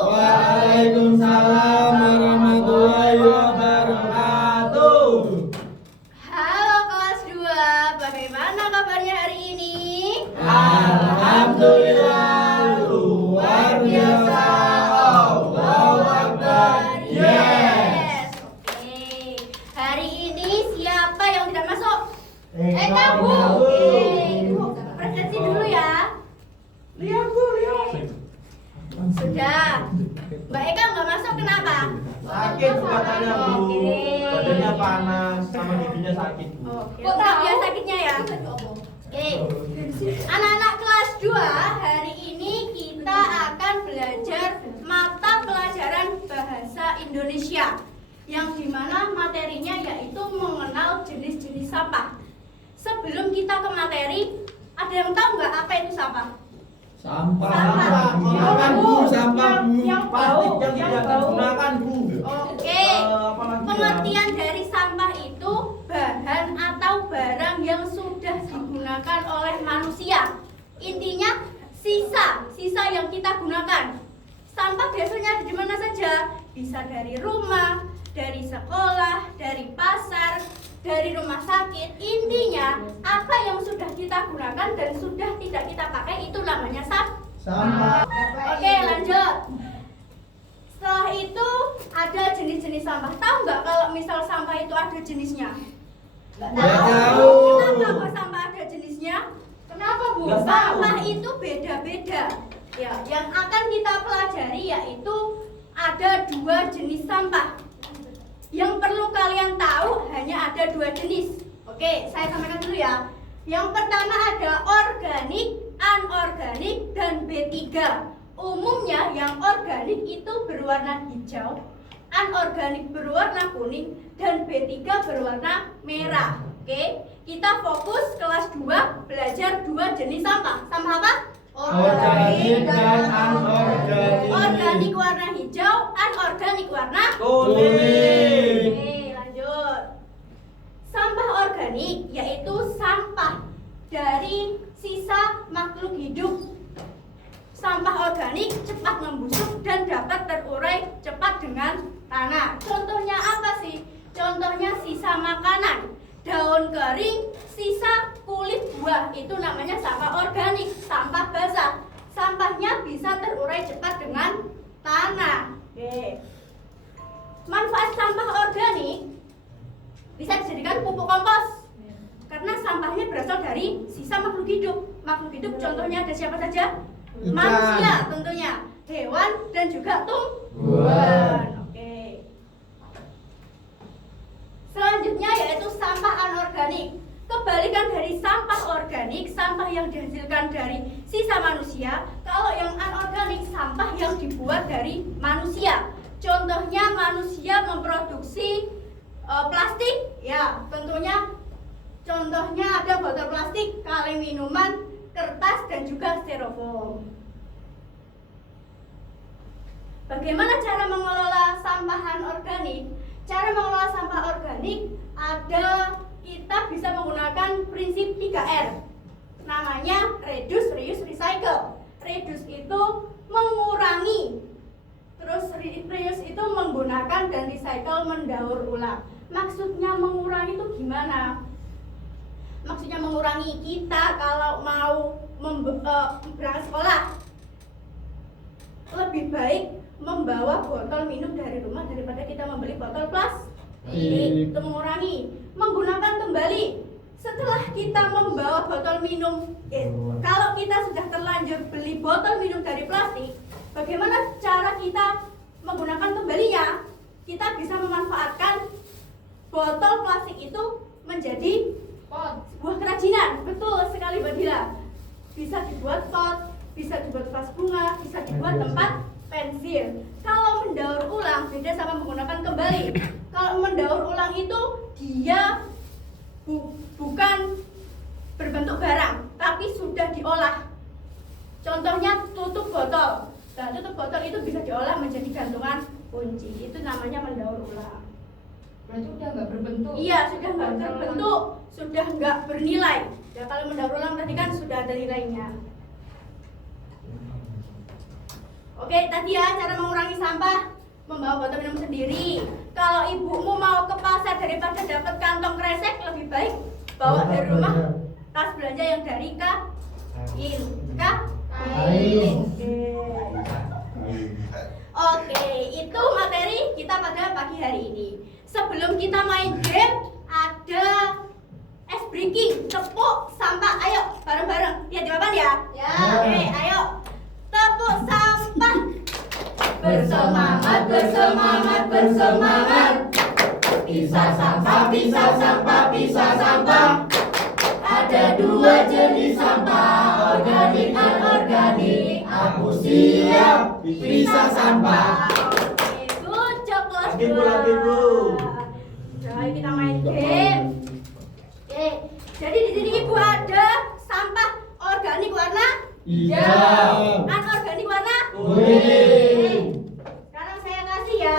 Waalaikumsalam warahmatullahi wabarakatuh. Halo kelas 2, bagaimana kabarnya hari ini? Alhamdulillah, luar biasa. Allahu Akbar. Yes. Oke. Hari ini siapa yang tidak masuk? Kamu. Oke. Ibu presentasi dulu ya. Lihat Bu, lihat. Sudah. Mbak Eka nggak masuk kenapa? Sakit badannya Bu, Oke. badannya panas sama giginya sakit Bu. Oke. Kok tahu ya sakitnya ya? Oke. Anak-anak kelas 2, hari ini kita akan belajar mata pelajaran bahasa Indonesia yang dimana materinya yaitu mengenal jenis-jenis sampah. Sebelum kita ke materi, ada yang tahu nggak apa itu sampah? Sampah. Sampah. Makan Bu, sampah Bu. Yang Plastik bau, yang tidak digunakan Bu. Oke. Apalagi Pengertian dari sampah itu bahan atau barang yang sudah digunakan oleh manusia. Intinya sisa yang kita gunakan. Sampah biasanya ada di mana saja? Bisa dari rumah, dari sekolah, dari pasar, dari rumah sakit. Intinya apa yang sudah kita gunakan dan sudah tidak kita pakai itu namanya Sampah. Oke, lanjut. Setelah itu ada jenis-jenis sampah. Tahu nggak kalau misal sampah itu ada jenisnya? Nggak Nggak tahu. tahu. Kenapa kok sampah ada jenisnya? Kenapa Bu? Nggak tahu. Sampah itu beda-beda. Ya, yang akan kita pelajari yaitu ada 2 jenis sampah. Yang perlu kalian tahu hanya ada 2 jenis. Oke, saya sampaikan dulu ya. Yang pertama ada organik, anorganik, dan B3. Umumnya yang organik itu berwarna hijau, anorganik berwarna kuning, dan B3 berwarna merah. Oke, kita fokus kelas 2 belajar 2 jenis sampah. Sampah apa? Organik dan anorganik. Organik warna hijau, anorganik warna Kuning. Oke, lanjut. Sampah organik yaitu sampah dari sisa makhluk hidup. Sampah organik cepat membusuk dan dapat terurai cepat dengan tanah. Contohnya apa sih? Contohnya sisa makanan, daun kering, sisa kulit buah, itu namanya sampah organik. Sampah basah, sampahnya bisa terurai cepat dengan tanah. Oke. Manfaat sampah organik bisa dijadikan pupuk kompos karena sampahnya berasal dari sisa makhluk hidup. Makhluk hidup contohnya ada siapa saja? Ikan. Manusia tentunya, hewan dan juga Tumbuhan. Oke. Selanjutnya yaitu sampah anorganik. Kebalikan dari sampah organik, sampah yang dihasilkan dari sisa manusia. Kalau yang anorganik, sampah yang dibuat dari manusia. Contohnya manusia memproduksi plastik, ya tentunya. Contohnya ada botol plastik, kaleng minuman, kertas, dan juga styrofoam. Bagaimana cara mengelola sampah anorganik? Cara mengelola sampah organik ada, kita bisa menggunakan prinsip 3R. Namanya reduce, reuse, recycle. Reduce itu mengurangi, terus reuse itu menggunakan, dan recycle mendaur ulang. Maksudnya mengurangi itu gimana? Maksudnya mengurangi, kita kalau mau berangkat sekolah lebih baik membawa botol minum dari rumah daripada kita membeli botol plastik. Itu mengurangi. Menggunakan kembali. Setelah kita membawa botol minum, kalau kita sudah terlanjur beli botol minum dari plastik, bagaimana cara kita menggunakan kembalinya? Kita bisa memanfaatkan botol plastik itu menjadi sebuah kerajinan. Betul sekali Mbak Dila. Bisa dibuat pot, bisa dibuat vas bunga, bisa dibuat tempat pensil. Kalau mendaur ulang beda sama menggunakan kembali. Kalau mendaur ulang itu dia bukan berbentuk barang, tapi sudah diolah. Contohnya tutup botol. Nah, tutup botol itu bisa diolah menjadi gantungan kunci. Itu namanya mendaur ulang. Berarti udah nggak berbentuk. Iya, sudah nggak berbentuk, sudah nggak bernilai. Ya kalau mendaur ulang tadi kan sudah ada nilainya. Oke, tadi ya cara mengurangi sampah, membawa botol minum sendiri. Kalau ibumu mau ke pasar daripada dapat kantong kresek, lebih baik bawa dari rumah tas belanja yang dari kain. Kain. Oke, itu materi kita pada pagi hari ini. Sebelum kita main game, ada ice breaking, tepuk sampah. Ayo, bareng-bareng. Lihat di papan ya? Ya. Oke, ayo. Tepuk sampah. Bersemangat, bersemangat, bersemangat. Pisah sampah, pisah sampah, pisah sampah. Ada dua jenis sampah, organik, anorganik. Aku siap pisah sampah. Oke, good job kelas Lagi, Bu, 2. lagi, Bu. Jadi kita main game. Oke, jadi di sini ibu ada sampah organik warna Hijau. anorganik warna Kuning. Sekarang saya kasih ya,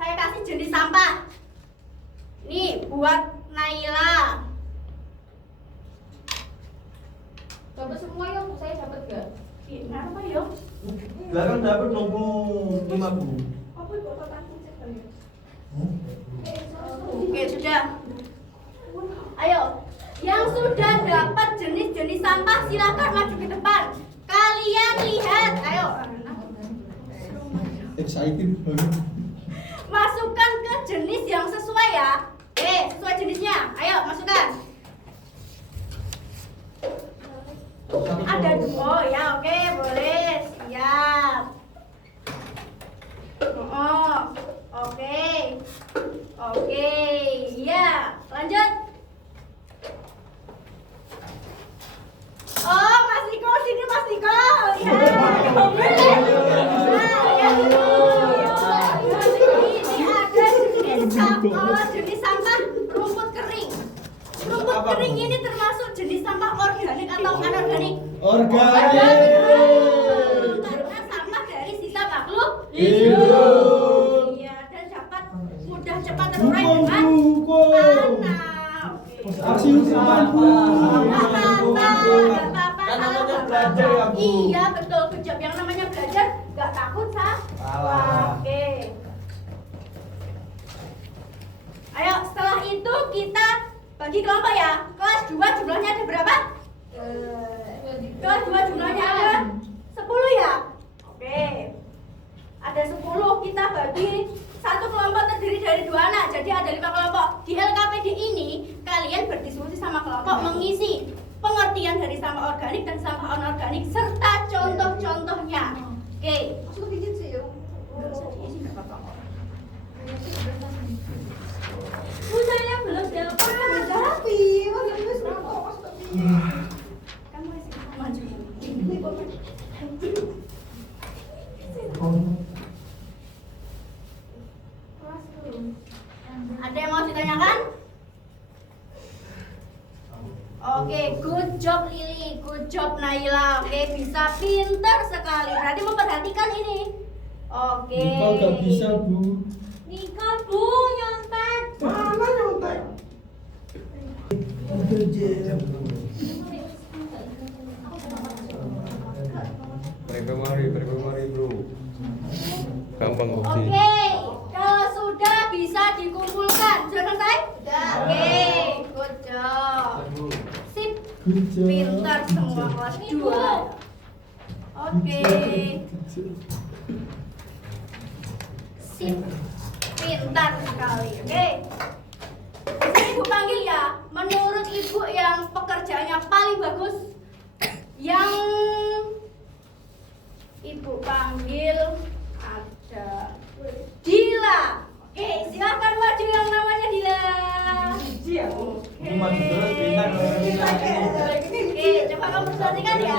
saya kasih jenis sampah. Nih buat Naila. Dapat semua ya, Bu. Saya dapat gak? Kenapa ya? Belakang dapat dong Bu, 5 Bu. Apa itu kotaknya sekali? Oke, sudah. Ayo, yang sudah dapat jenis-jenis sampah silakan maju ke depan. Kalian lihat, ayo. Excited banget. Masukkan ke jenis yang sesuai ya. Sesuai jenisnya. Ayo, masukkan. Ada dua ya, oke, boleh. Siap. Oh, oke. Oke, iya. Lanjut. Oh, Mas Niko, sini Mas Niko. Ya, boleh. Nah, lihat dulu. Ini ada jenis sampah rumput kering. Rumput kering ini termasuk jenis sampah organik atau anorganik? Organik. Karena sampah dari sisa makhluk Hidup. Iya, dan dapat mudah cepat terurai dengan Hukum. tanah. Oke. Aksi hukuman Bu. Nggak apa-apa, Kan salah namanya Bapak. belajar ya, Bu. Iya, betul, kejap. Yang namanya belajar nggak takut Salah. Oke. Ayo, setelah itu kita bagi kelompok ya. Kelas 2 jumlahnya ada berapa? Kelas 2 jumlahnya ada 10 ya? Oke. Ada 10, kita bagi satu kelompok terdiri dari 2 anak. Jadi ada 5 kelompok. Di LKPD ini kalian berdiskusi sama kelompok mengisi pengertian dari sampah organik dan sampah anorganik serta contoh-contohnya. Oke. Masuk dikit sih ya. Nggak usah diisi, nggak apa-apa. Bu, saya belum dapat. Tapi, wajah itu sudah kok tapi. Kamu masih maju. Ada yang mau ditanyakan? Oke, good job Lili, good job Naila. Oke, bisa pintar sekali. Berarti memperhatikan ini. Oke. Nika gak bisa Bu. Nika Bu, nyontek. Mana nyontek? Mereka mari bro. Gampang kok sih. Oke, kalau sudah bisa dikumpulkan. Sudah selesai? Sudah. Oke, good job. Sip, Good job. pintar semua kelas 2. Oke. Sip, pintar sekali. Oke. Di sini Ibu panggil ya. Menurut Ibu yang pekerjaannya paling bagus, yang Ibu panggil ada Dila. Oke, silakan maju yang namanya Dila. Ini maju terus pintar kalau pintar ini. Oke, coba kamu perhatikan ya.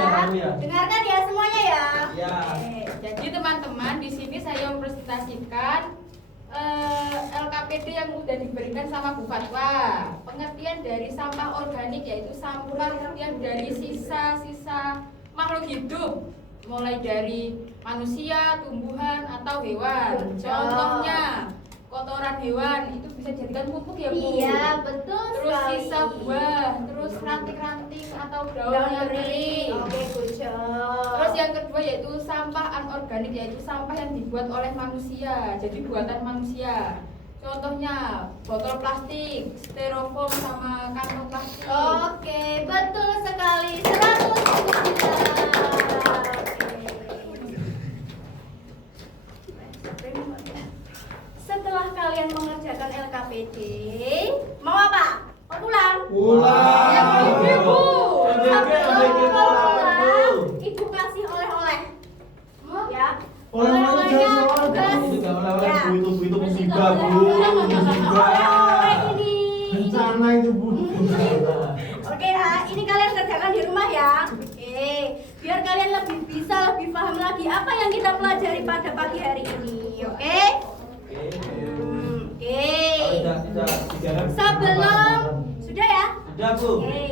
Dengarkan ya semuanya ya. Ya. Oke. Jadi teman-teman, di sini saya mempresentasikan LKPD yang sudah diberikan sama Bu Fatwa. Pengertian dari sampah organik yaitu sampah yang dari sisa-sisa makhluk hidup, mulai dari manusia, tumbuhan atau hewan. Contohnya kotoran hewan itu bisa jadikan pupuk ya Bu. Iya, betul Terus sekali. sisa buah, terus ranting-ranting atau daun Daun yang kering. kering. Oke, good job. Terus yang kedua yaitu sampah anorganik, yaitu sampah yang dibuat oleh manusia, jadi buatan manusia. Contohnya botol plastik, styrofoam sama kantong plastik. Oke, betul sekali. 100 juta. Oke. Setelah kalian mengerjakan LKPD, mau apa? Mau pulang? Pulang. Ya, Bu. Sebelum pulang, Ibu kasih oleh-oleh. Ya. Oleh-oleh jangan soal tugas. Itu gak oleh-oleh Ya. Bu, itu musibah Bu. Oleh-oleh ini. Bencana itu Bu. Oke ya, ini kalian kerjakan di rumah ya. Oke, biar kalian lebih paham lagi apa yang kita pelajari pada pagi hari ini. Oke? Oke. Sebelum sudah ya? Sudah Bu. Oke.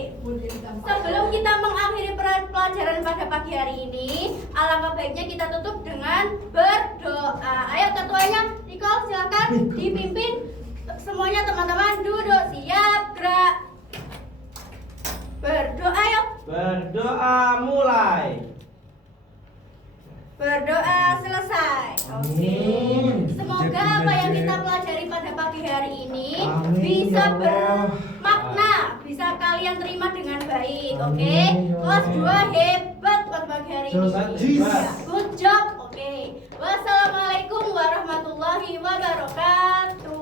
Sebelum kita mengakhiri pelajaran pada pagi hari ini, alangkah baiknya kita tutup dengan berdoa. Ayo ketuanya, Nicole silakan dipimpin. Semuanya teman-teman duduk siap, gerak. Berdoa yuk. Berdoa mulai. Berdoa selesai. Oke. Semoga apa yang kita pelajari pada pagi hari ini Amin, bisa ya Allah. bermakna, bisa kalian terima dengan baik. Oke. Amin, ya Kelas Allah. 2 hebat pada pagi hari ini. Jis. Ya, good job. Oke. Wassalamualaikum warahmatullahi wabarakatuh.